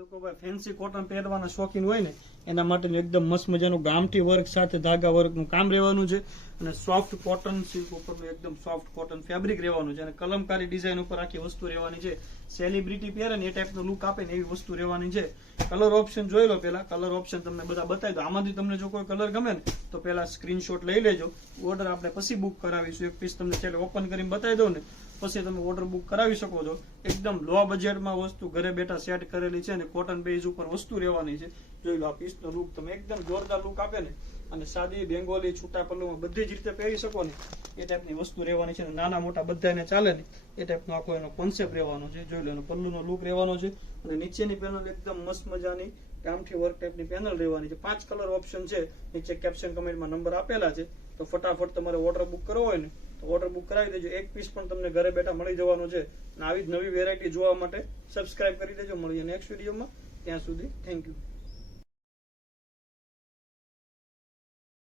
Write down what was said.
લોકો ભાઈ fancy cotton પહેરવાના શોખીન હોય ને એના માટેનું એકદમ મસ્ત મજાનું ગામઠી વર્ક સાથે ધાગા વર્કનું કામ રહેવાનું છે અને સોફ્ટ કોટન સિલ્ક ઉપરનું એકદમ સોફ્ટ કોટન ફેબ્રિક રહેવાનું છે અને કલમકારી ડિઝાઇન ઉપર આખી વસ્તુ રહેવાની છે. સેલિબ્રિટી પહેરે ને એ ટાઈપનો લુક આપે ને એવી વસ્તુ રહેવાની છે. કલર ઓપ્શન જોઈ લો પેલા. કલર ઓપ્શન તમને બધા બતાવી દો. આમાંથી તમને જો કોઈ કલર ગમે ને તો પેલા સ્ક્રીનશોટ લઈ લેજો. ઓર્ડર આપણે પછી બુક કરાવીશું. એક પીસ તમને છેલ્લે ઓપન કરીને બતાવી દો ને પછી તમે ઓર્ડર બુક કરાવી શકો છો. એકદમ લો બજેટમાં વસ્તુ ઘરે બેઠા સેટ કરેલી છે અને કોટન બેઝ ઉપર વસ્તુ રહેવાની છે. જોઈ લો આ પીસનો લુક તમે એકદમ જોરદાર લુક આપે ને અને સાદી બેંગોલી છૂટા પલ્લુમાં બધી જ રીતે પહેરી શકો ને એ ટાઈપની વસ્તુ રહેવાની છે. નાના મોટા બધાને ચાલે ને એ ટાઈપનો આખો એનો કોન્સેપ્ટ રહેવાનો છે. જોઈ લો એનો પલ્લુનો લુક રહેવાનો છે અને નીચેની પેનલ એકદમ મસ્ત મજાની કામઠી વર્ક ટાઈપની પેનલ રહેવાની છે. 5 કલર ઓપ્શન છે. નીચે કેપ્શન કમેન્ટમાં નંબર આપેલા છે તો ફટાફટ તમારે ઓર્ડર બુક કરવો હોય ને તો ઓર્ડર બુક કરાવી દેજો. એક પીસ પણ તમને ઘરે બેઠા મળી જવાનો છે અને આવી જ નવી વેરાયટી જોવા માટે સબસ્ક્રાઇબ કરી દેજો. મળીએ નેક્સ્ટ વિડીયોમાં. ત્યાં સુધી થેન્ક યુ.